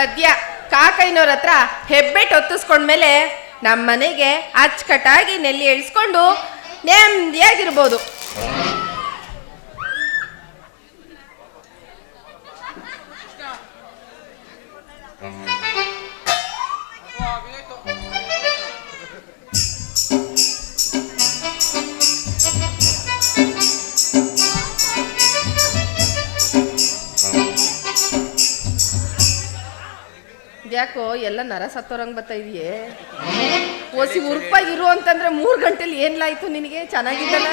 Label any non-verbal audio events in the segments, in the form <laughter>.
ಸದ್ಯ ಕಾಕೈನವ್ರ ಹತ್ರ ಹೆಬ್ಬೆಟ್ ನಮ್ಮ ಮನೆಗೆ ಅಚ್ಚುಕಟ್ಟಾಗಿ ನೆಲ್ಲಿ ಇಳಿಸ್ಕೊಂಡು ನೆಮ್ಮದಿಯಾಗಿರ್ಬೋದು ಯಾಕೋ ಎಲ್ಲ ನರ ಸತ್ತೋರಂಗ್ ಬರ್ತಾ ಇದೆಯೇ? ಓಸಿ ಉರುಪಾಗಿರು ಅಂತಂದ್ರೆ ಮೂರ್ ಗಂಟೆಲಿ ಏನ್ಲಾಯ್ತು ನಿನಗೆ? ಚೆನ್ನಾಗಿದ್ದಲ್ಲ?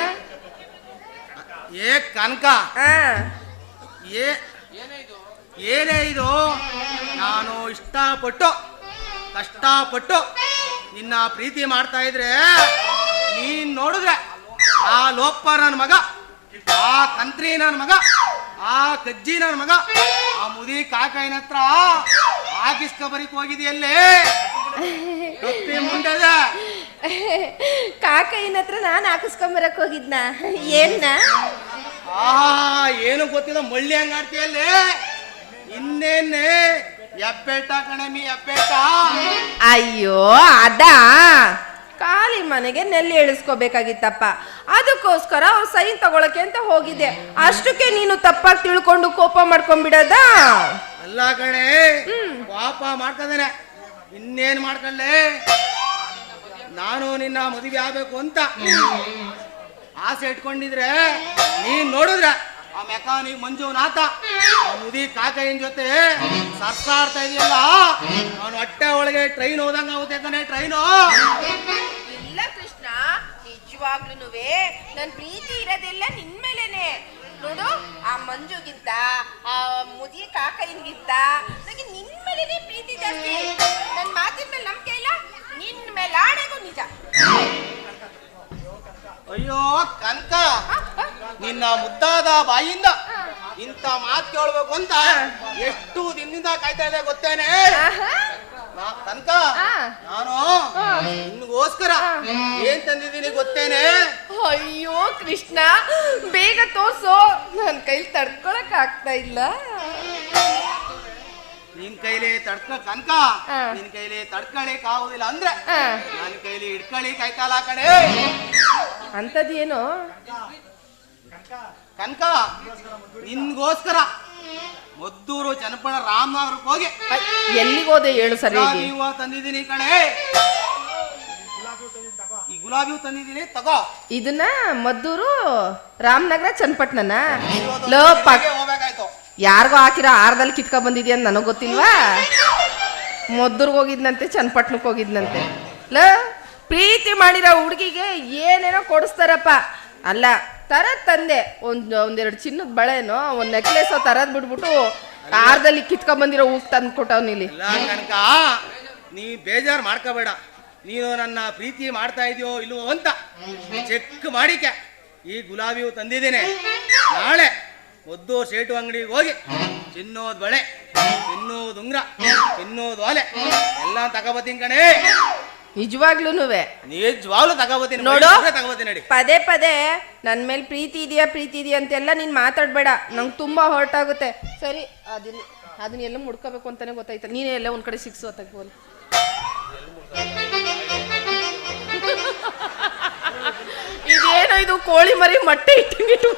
ಏ ಕನಕ. ಹಾ. ಏ ಏನೇ ಇದು? ನಾನು ಇಷ್ಟಪಟ್ಟು ಕಷ್ಟಪಟ್ಟು ನಿನ್ನ ಪ್ರೀತಿ ಮಾಡ್ತಾ ಇದ್ರೆ ನೀನ್ ನೋಡಿದ್ರೆ ಆ ಲೋಪ ನನ್ನ ಮಗ ಆ ಕಂತ್ರಿ ನನ್ನ ಮಗ ಆ ಕಜ್ಜಿ ನನ್ನ ಮಗ ಆ ಮುದಿ ಕಾಕಾಯಿನ ಹತ್ರ ಆಗಿಸ್ಕ ಕಬರಿಕ್ ಹೋಗಿದೆಯಲ್ಲೇ? ಕಪ್ಪಿ ಮುಂಡದ? ಕಾಕೈನ ಹತ್ರ ನಾನು ಹಾಕಿಸ್ಕೊಂಬರಕ್ ಹೋಗಿದ್ನ. ಏನ್ನ? ಆ ಏನು ಗೊತ್ತಿಲ್ಲ ಮಳ್ಳಿ ಹಂಗ ಆಡ್ತೀಯಲ್ಲೇ? ಇನ್ನೇನೆ ಎಪ್ಪೇಟ ಕಣಮಿ ಎಪ್ಪೇಟ ಅಯ್ಯೋ ಅದ. ಖಾಲಿ ಮನೆಗೆ ನೆಲ್ಲಿ ಇಳಿಸ್ಕೋಬೇಕಾಗಿತ್ತಪ್ಪ ಅದಕ್ಕೋಸ್ಕರ ಅವ್ರು ಸೈನ್ ತಗೊಳಕ್ಕೆ ಅಂತ ಹೋಗಿದ್ದೆ. ಅಷ್ಟಕ್ಕೆ ನೀನು ತಪ್ಪಾಗಿ ತಿಳ್ಕೊಂಡು ಕೋಪ ಮಾಡ್ಕೊಂಡ್ಬಿಡದ ಅಲ್ಲ ಕಣೆ. ಪಾಪ ಮಾಡ್ಕೊಂಡೇನೆ ಇನ್ನೇನ್ ಮಾಡ್ಕೊಳ್ಳೆ ನಾನು ನಿನ್ನ ಮದುವೆ ಆಗ್ಬೇಕು ಅಂತ ಆಸೆ ಇಟ್ಕೊಂಡಿದ್ರೆ ನೀನ್ ನೋಡಿದ್ರೆ ಆ ಮೆಕಾನಿಕ್ ಮಂಜುನಾಥ ಮುದಿ ಕಾಕಯ್ಯನ ಜೊತೆ ಸರ್ಸಾಡ್ತಾ ಇದೆಯಲ್ಲ, ಅವನು ಹೊಟ್ಟೆ ಒಳಗೆ ಟ್ರೈನ್ ಹೋದಂಗ ಆಗುತ್ತೆ ತಾನೆ ಟ್ರೈನು ಇಲ್ಲ ಕೃಷ್ಣ ನಿಜವಾಗ್ಲೂ ನನ್ ಪ್ರೀತಿ ಇರೋದೆಲ್ಲ ನಿನ್ ಕಾಕಯ್ಯನ್ಗಿಂತ ನನಗೆ ನಿನ್ ಮೇಲೇನೆ ಪ್ರೀತಿ ಜಾಸ್ತಿ. ನನ್ ಮಾತಿನ ಮೇಲೆ ನಂಬಿಕೆ ಇಲ್ಲ ನಿನ್ ಮೇಲೆ ಆಡೋದು ನಿಜ. ಅಯ್ಯೋ ಕನಕ. ನಿನ್ನ ಮುದ್ದಾದ ಬಾಯಿಂದ ಇಂಥ ಮಾತು ಕೇಳ್ಬೇಕು ಅಂತ ಎಷ್ಟು ದಿನದಿಂದ ಕಾಯ್ತಾ ಇದೆ ಗೊತ್ತೇನೆ? ಕನಕ ನಾನು ನಿನ್ಗೋಸ್ಕರ ಏನ್ ತಂದಿದ್ದೀನಿ ಗೊತ್ತೇನೆ? ಅಯ್ಯೋ ಕೃಷ್ಣ ಬೇಗ ತೋರ್ಸು. ನನ್ನ ಕೈಲಿ ತಡ್ಕೊಳಕ್ ಆಗ್ತಾ ಇಲ್ಲ. ನಿನ್ ಕೈಲಿ ತಡ್ಕ ಕನಕ ನಿನ್ ಕೈಲಿ ತಡ್ಕೊಳಿಕ್ ಆಗುದಿಲ್ಲ ಅಂದ್ರೆ ನನ್ ಕೈಲಿ ಇಟ್ಕೊಳಿಕ್ ಆಯ್ತಲ್ಲ ಕಣೆ. ಅಂತದೇನು? ಕನಕ ನಿನ್ಗೋಸ್ಕರ ಮದ್ದೂರು ಚನ್ನಪಣ ರಾಮನಗರಕ್ಕೆ ಹೋಗಿ. ಎಲ್ಲಿಗೆ ಹೋದೆ ಹೇಳು ಸರಿ ನೀವು ತಂದಿದ್ದೀನಿ ಕಣೆ. ಈ ಗುಲಾಬಿ ಹೂ ತಂದಿದ್ದೀನಿ ತಗೋ. ಇದನ್ನ ಮದ್ದೂರು ರಾಮನಗರ ಚನ್ನಪಟ್ಟಣನ? ಲೋ ಪಕ್. ಬೆಳಿಗ್ಗೆ ಹೋಗ್ಬೇಕಾಯ್ತು ಯಾರಿಗೋ ಹಾಕಿರೋ ಆರದಲ್ಲಿ ಕಿತ್ಕೊಂಡ್ ಬಂದಿದ್ಯಾ ಅಂತ ನನಗೆ ಗೊತ್ತಿಲ್ವಾ? ಮೊದ್ರಿಗೆ ಹೋಗಿದ್ನಂತೆ ಚನ್ನಪಟ್ಟಣಕ್ಕೆ ಹೋಗಿದ್ನಂತೆ. ಲ, ಪ್ರೀತಿ ಮಾಡಿರೋ ಹುಡುಗಿಗೆ ಏನೇನೋ ಕೊಡಿಸ್ತಾರಪ್ಪ. ಅಲ್ಲ, ತರದ್ ತಂದೆ. ಒಂದು, ಒಂದೆರಡು ಚಿನ್ನದ ಬಳೆನೋ, ಒಂದು ನೆಕ್ಲೆಸೋ ತರದ್ ಬಿಟ್ಬಿಟ್ಟು ಆರದಲ್ಲಿ ಕಿತ್ಕೊಂಡ್ ಬಂದಿರೋ ಊಟ ತಂದು ಕೊಟ್ಟವ್ನಿಲ್ಲಿ ಇಲ್ಲಿ ನೀ ಬೇಜಾರು ಮಾಡ್ಕೋಬೇಡ. ನೀನು ನನ್ನ ಪ್ರೀತಿ ಮಾಡ್ತಾ ಇದೆಯೋ ಇಲ್ವೋ ಅಂತ ಚೆಕ್ ಮಾಡಿಕೆ. ಈ ಗುಲಾಬಿ ತಂದಿದ್ದೀನಿ. ನಾಳೆ ಒದ್ದು ಸೇಟು ಅಂಗಡಿಗೆ ಹೋಗಿ ತಿನ್ನೋದು ಬಳೆ ತಿನ್ನೋದು ಉಂಗ್ರ ತಿನ್ನೋದು ಒಲೆ ಎಲ್ಲ ತಗೋಬತ್ತೀನಿ ಕಣೆ. ನಿಜವಾಗ್ಲೂ ನಿಜವಾಗ್ಲೂ ತಗೋಬತ್ತೀನಿ ನೋಡು. ತಗೋಬತ್ತೀನಿ ನಡಿ. ಪದೇ ಪದೇ ನನ್ ಮೇಲೆ ಪ್ರೀತಿ ಇದೆಯಾ ಪ್ರೀತಿ ಇದೆಯಾ ಅಂತೆಲ್ಲ ನೀನ್ ಮಾತಾಡ್ಬೇಡ. ನಂಗೆ ತುಂಬಾ ಹೊರಟ್ ಆಗುತ್ತೆ ಸರಿ ಅದನ್ನ ಅದನ್ನ ಎಲ್ಲ ಮುಡ್ಕೋಬೇಕು ಅಂತಾನೆ ಗೊತ್ತಾಯ್ತು. ನೀನೇ ಎಲ್ಲ ಒಂದ್ ಕಡೆ ಸಿಕ್ಸು ತಗೋಲ್ <laughs> ಇದೇನೋ ಇದು ಕೋಳಿ ಮರಿ ಮೊಟ್ಟೆ ಇಟ್ಟಂಗಿಟ್ಟು